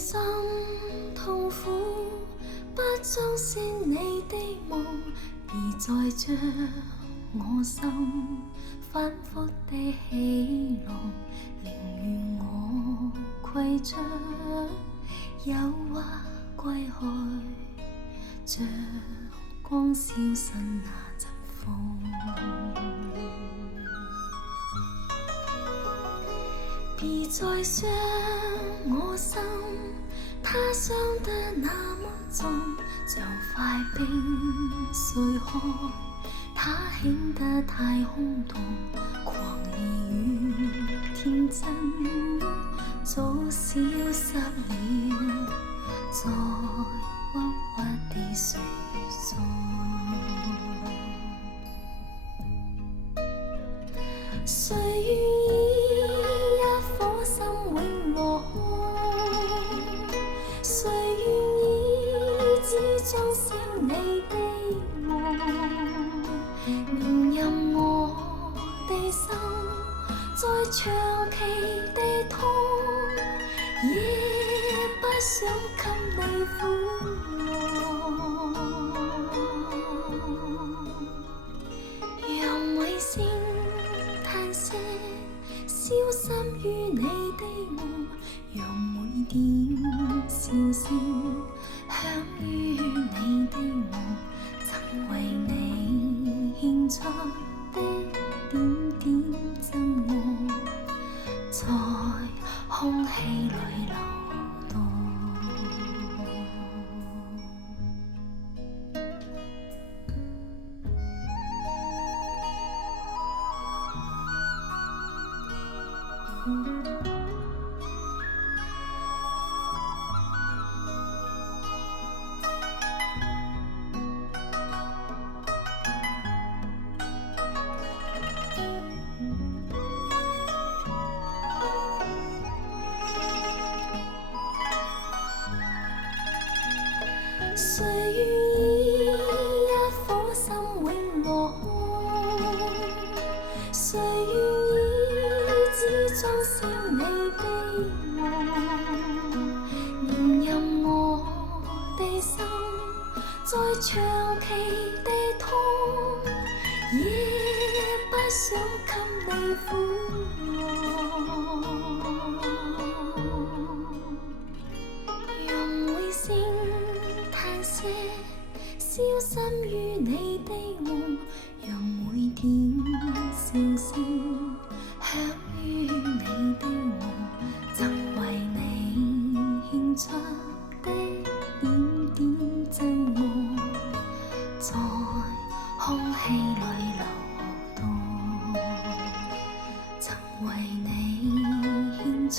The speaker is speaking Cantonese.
心痛苦，不裝飾你的夢，別再將我心反覆的喜怒，寧願我攜着憂鬱歸去，像光消失那陣風。別再傷我心，它傷得那麼重，像塊冰碎開，它顯得太空洞，狂熱與天真早消失了，在鬱鬱的歲月中。誰願意一顆心永落空？誰願意只裝飾你的夢？任任我的心再長期地痛，也不想給你苦惱。讓衛星嘆息消失於你的夢，讓每點笑聲響於你的夢，曾為你獻出的點點真愛，在空氣裏流動。誰願意一顆心永落空？誰願意只裝飾你的夢？任任我的心再長期地痛，也不想給你苦惱。讓每聲嘆息消失於你的夢，讓每點笑聲響於你的夢，曾為你獻出的點點真愛，在空氣裏流動，曾為你獻出